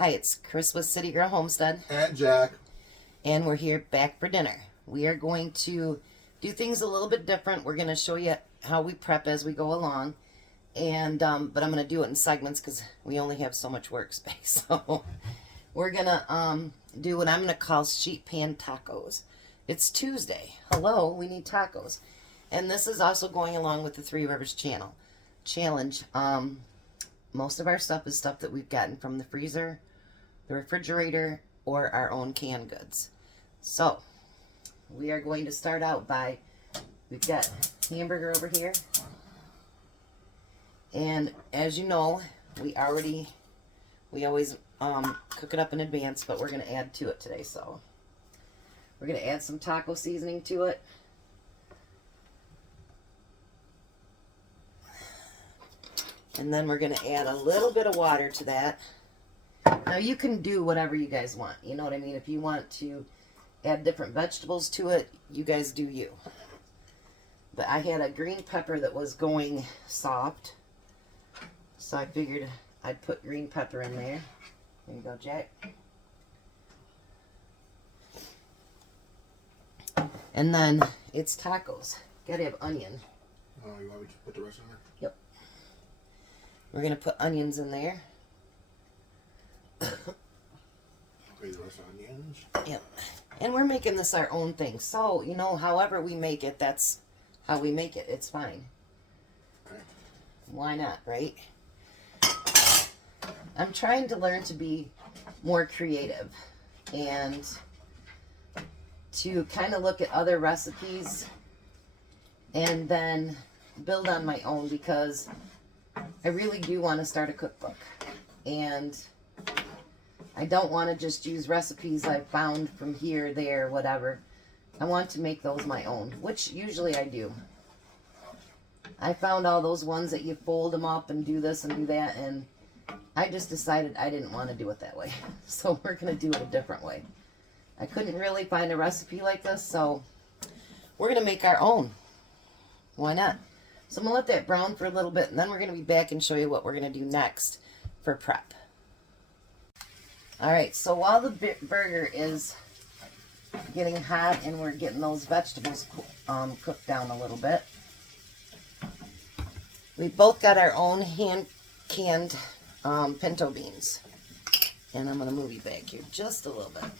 Hi, it's Chris with Citygirlhomestead. And Jack. And we're here back for dinner. We are going to do things a little bit different. We're going to show you how we prep as we go along. And but I'm going to do it in segments because we only have so much workspace. So we're going to do what I'm going to call Sheetpan tacos. It's Tuesday. Hello, we need tacos. And this is also going along with the Three Rivers challenge. Most of our stuff is stuff that we've gotten from the freezer, the refrigerator, or our own canned goods. So, we are going to start out by, we've got hamburger over here. And as you know, we always cook it up in advance, but we're going to add to it today. So, we're going to add some taco seasoning to it. And then we're going to add a little bit of water to that. Now you can do whatever you guys want. You know what I mean? If you want to add different vegetables to it, you guys do you. But I had a green pepper that was going soft. So I figured I'd put green pepper in there. There you go, Jack. And then it's tacos. Gotta have onion. Oh, you want me to put the rest in there? Yep. We're going to put onions in there. Okay, the rest of onions. Yep. And we're making this our own thing. So, you know, however we make it, that's how we make it. It's fine. Okay. Why not, right? I'm trying to learn to be more creative and to kind of look at other recipes and then build on my own, because I really do want to start a cookbook, and I don't want to just use recipes I found from here, there, whatever. I want to make those my own, which usually I do. I found all those ones that you fold them up and do this and do that, and I just decided I didn't want to do it that way. So we're going to do it a different way. I couldn't really find a recipe like this, so we're going to make our own. Why not? So I'm going to let that brown for a little bit, and then we're going to be back and show you what we're going to do next for prep. Alright, so while the burger is getting hot and we're getting those vegetables cooked down a little bit, we both got our own hand-canned pinto beans. And I'm going to move you back here just a little bit.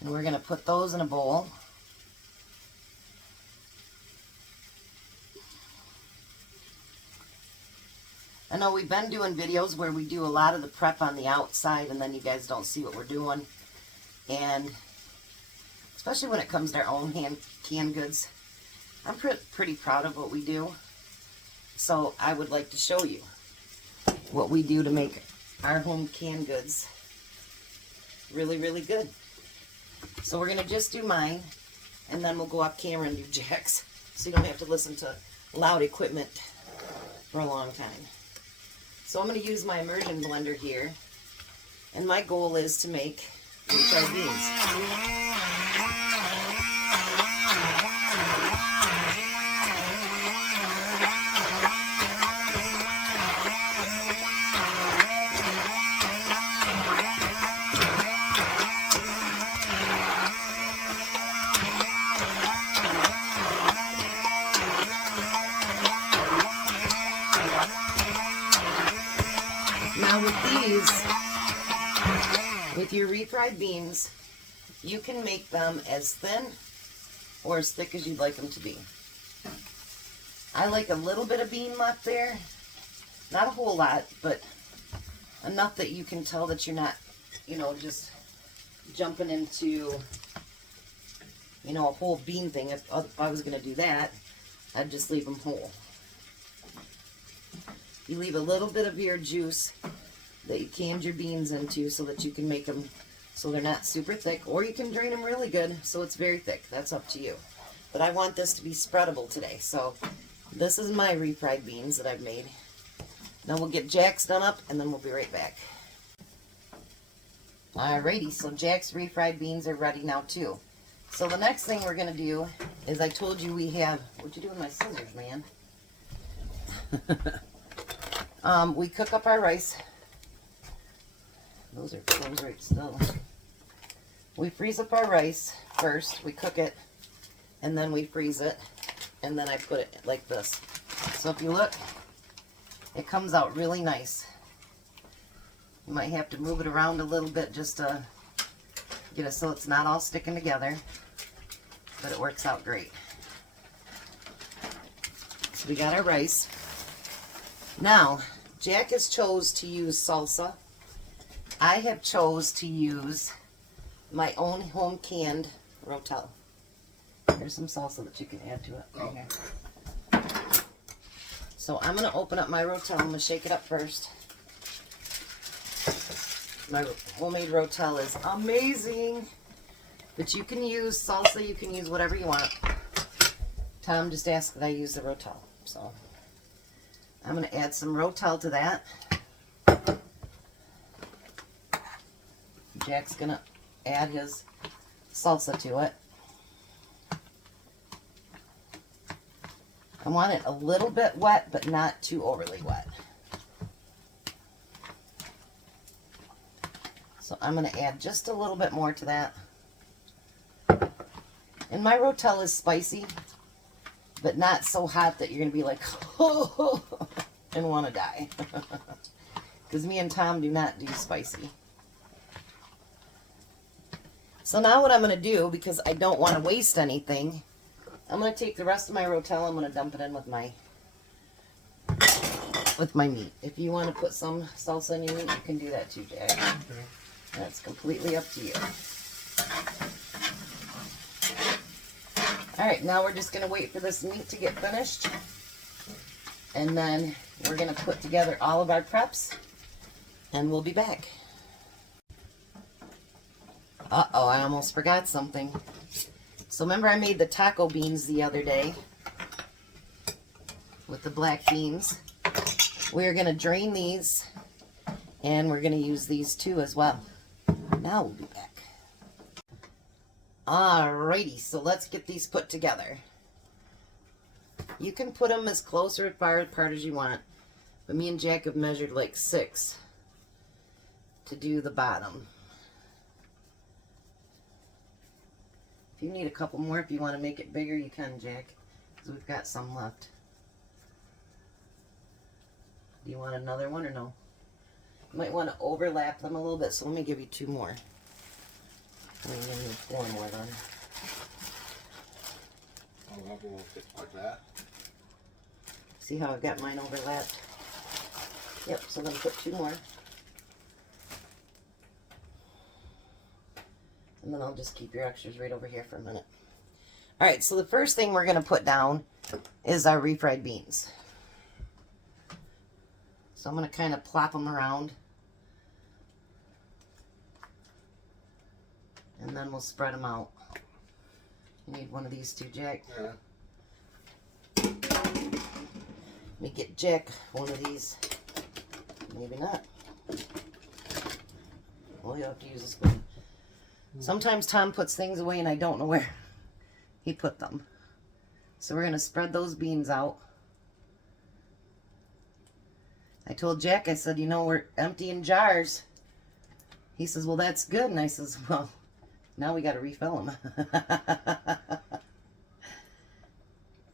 And we're going to put those in a bowl. I know we've been doing videos where we do a lot of the prep on the outside and then you guys don't see what we're doing. And especially when it comes to our own canned goods, I'm pretty proud of what we do. So I would like to show you what we do to make our home canned goods really, really good. So we're going to just do mine, and then we'll go off camera and do Jack's, so you don't have to listen to loud equipment for a long time. So I'm going to use my immersion blender here, and my goal is to make refried beans. Now with these, with your refried beans, you can make them as thin or as thick as you'd like them to be. I like a little bit of bean left there, not a whole lot, but enough that you can tell that you're not, you know, just jumping into, you know, a whole bean thing. If I was going to do that, I'd just leave them whole. You leave a little bit of your juice that you canned your beans into so that you can make them so they're not super thick, or you can drain them really good so it's very thick. That's up to you. But I want this to be spreadable today, so this is my refried beans that I've made. Then we'll get Jack's done up, and then we'll be right back. Alrighty, so Jack's refried beans are ready now too. So the next thing we're going to do is, I told you we have, what'd you do with my scissors, man? We cook up our rice Those are closed right still. We freeze up our rice first. We cook it, and then we freeze it, and then I put it like this. So if you look, it comes out really nice. You might have to move it around a little bit just to get it so it's not all sticking together, but it works out great. So we got our rice. Now, Jack has chose to use salsa. I have chose to use my own home canned rotel. There's some salsa that you can add to it right here. So I'm going to open up my rotel. I'm going to shake it up first. My homemade rotel is amazing. But you can use salsa, you can use whatever you want. Tom just asked that I use the rotel. So I'm going to add some rotel to that. Jack's going to add his salsa to it. I want it a little bit wet, but not too overly wet. So I'm going to add just a little bit more to that. And my rotel is spicy, but not so hot that you're going to be like, oh, and want to die. Because me and Tom do not do spicy. So now what I'm going to do, because I don't want to waste anything, I'm going to take the rest of my rotel, I'm going to dump it in with my meat. If you want to put some salsa in your meat, you can do that too, Jack. Okay. That's completely up to you. Alright, now we're just going to wait for this meat to get finished. And then we're going to put together all of our preps. And we'll be back. Uh-oh, I almost forgot something. So remember I made the taco beans the other day with the black beans. We're going to drain these, and we're going to use these too as well. Now we'll be back. Alrighty, so let's get these put together. You can put them as close or as far apart as you want, but me and Jack have measured like 6 to do the bottom. If you need a couple more, if you want to make it bigger, you can, Jack, because we've got some left. Do you want another one or no? You might want to overlap them a little bit, so let me give you 2 more. I'm going to give you 4 more then. I'll have a little bit like that. See how I've got mine overlapped? Yep, so I'm going to put 2 more. And then I'll just keep your extras right over here for a minute. Alright, so the first thing we're going to put down is our refried beans. So I'm going to kind of plop them around. And then we'll spread them out. You need one of these too, Jack. Yeah. Let me get Jack one of these. Maybe not. Well, you'll have to use a spoon. Sometimes Tom puts things away and I don't know where he put them. So we're going to spread those beans out. I told Jack, I said, you know, we're emptying jars. He says, well, that's good. And I says, well, now we got to refill them.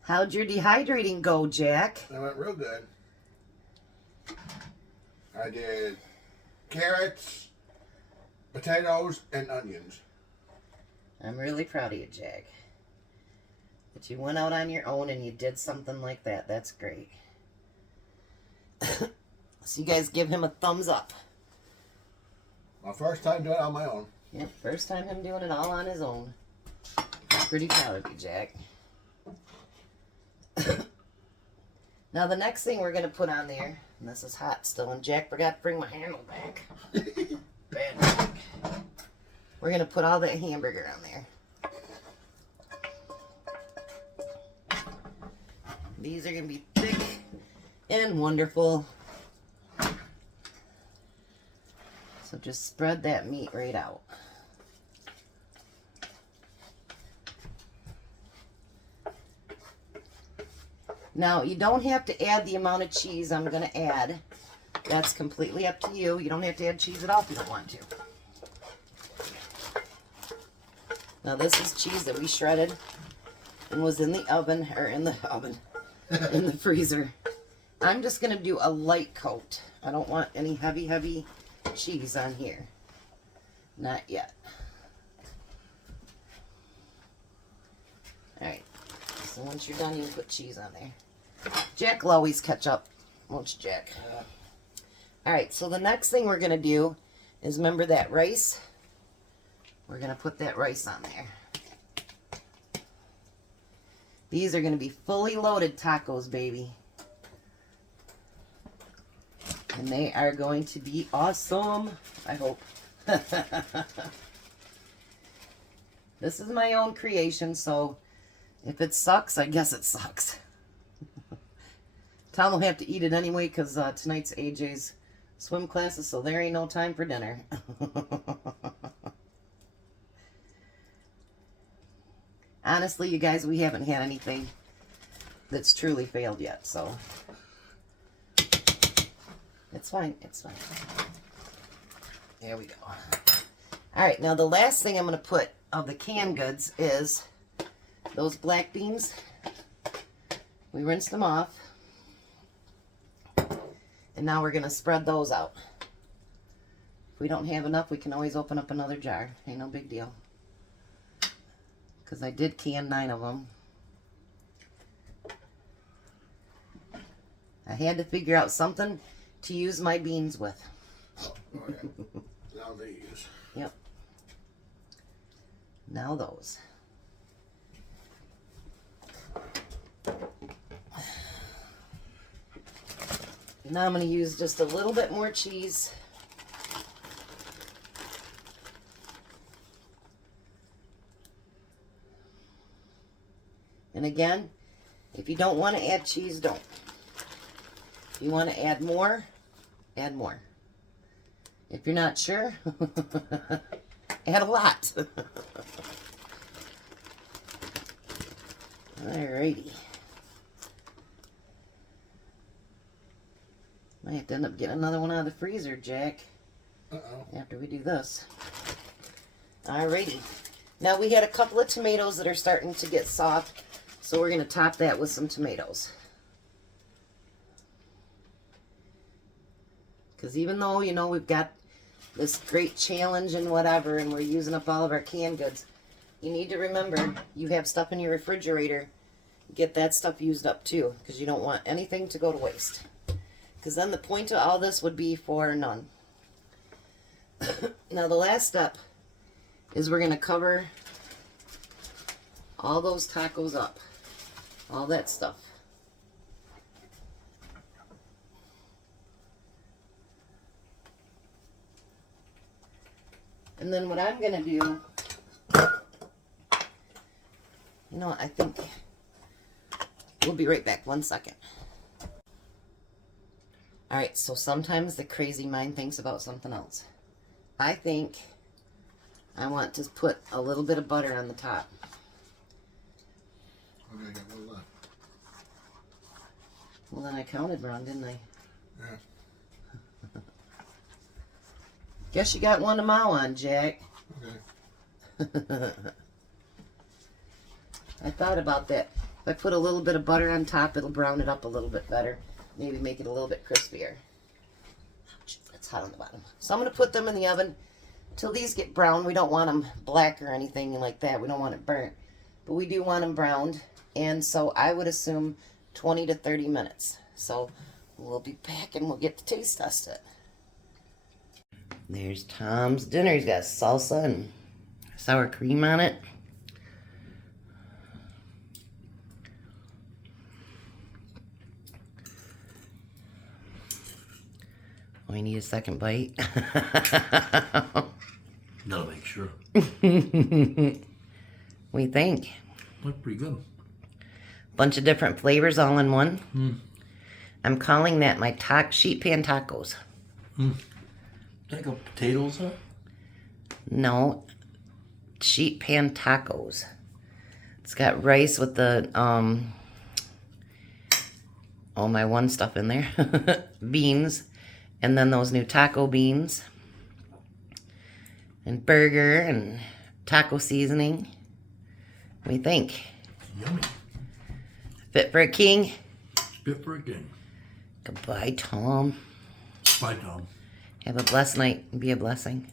How'd your dehydrating go, Jack? That went real good. I did carrots, potatoes, and onions. I'm really proud of you, Jack. That you went out on your own and you did something like that. That's great. So you guys give him a thumbs up. My first time doing it on my own. Yep, first time him doing it all on his own. Pretty proud of you, Jack. Now the next thing we're going to put on there, and this is hot still, and Jack forgot to bring my handle back. Bad Jack. We're going to put all that hamburger on there. These are going to be thick and wonderful. So just spread that meat right out. Now, you don't have to add the amount of cheese I'm going to add. That's completely up to you. You don't have to add cheese at all if you don't want to. Now this is cheese that we shredded and was in the oven, or in the oven, in the freezer. I'm just going to do a light coat. I don't want any heavy cheese on here. Not yet. Alright, so once you're done, you can put cheese on there. Jack will always catch up, won't you, Jack? Alright, so the next thing we're going to do is, remember that rice? We're going to put that rice on there. These are going to be fully loaded tacos, baby. And they are going to be awesome, I hope. This is my own creation, so if it sucks, I guess it sucks. Tom will have to eat it anyway because tonight's AJ's swim classes, so there ain't no time for dinner. Honestly, you guys, we haven't had anything that's truly failed yet, so it's fine. It's fine. There we go. All right, now the last thing I'm going to put of the canned goods is those black beans. We rinsed them off, and now we're going to spread those out. If we don't have enough, we can always open up another jar. Ain't no big deal. Because I did can 9 of them. I had to figure out something to use my beans with. Oh, yeah. Now these. Yep. Now those. Now I'm going to use just a little bit more cheese. And again, if you don't want to add cheese, don't. If you want to add more, add more. If you're not sure, add a lot. Alrighty. Might have to end up getting another one out of the freezer, Jack. After we do this. Alrighty. Now we had a couple of tomatoes that are starting to get soft, so we're going to top that with some tomatoes. Because even though, you know, we've got this great challenge and whatever, and we're using up all of our canned goods, you need to remember, you have stuff in your refrigerator, get that stuff used up too, because you don't want anything to go to waste. Because then the point of all this would be for none. Now the last step is we're going to cover all those tacos up. All that stuff. And then what I'm going to do, you know what, I think we'll be right back. 1 second. Alright, so sometimes the crazy mind thinks about something else. I think I want to put a little bit of butter on the top. Okay, I got one left. Well, then I counted wrong, didn't I? Yeah. Guess you got one to mow on, Jack. Okay. I thought about that. If I put a little bit of butter on top, it'll brown it up a little bit better. Maybe make it a little bit crispier. Ouch, it's hot on the bottom. So I'm going to put them in the oven till these get brown. We don't want them black or anything like that. We don't want it burnt. But we do want them browned. And so I would assume 20 to 30 minutes. So we'll be back and we'll get to taste test it. There's Tom's dinner. He's got salsa and sour cream on it. Oh, I need a second bite. Gotta make sure. What do you think? Look pretty good. Bunch of different flavors all in one. I'm calling that my sheet pan tacos. Take a potatoes, huh? No, sheet pan tacos. It's got rice with the all my one stuff in there, beans, And then those new taco beans. And burger and taco seasoning. What do you think? Yummy. Fit for a king? Spit for a king. Goodbye, Tom. Bye, Tom. Have a blessed night and be a blessing.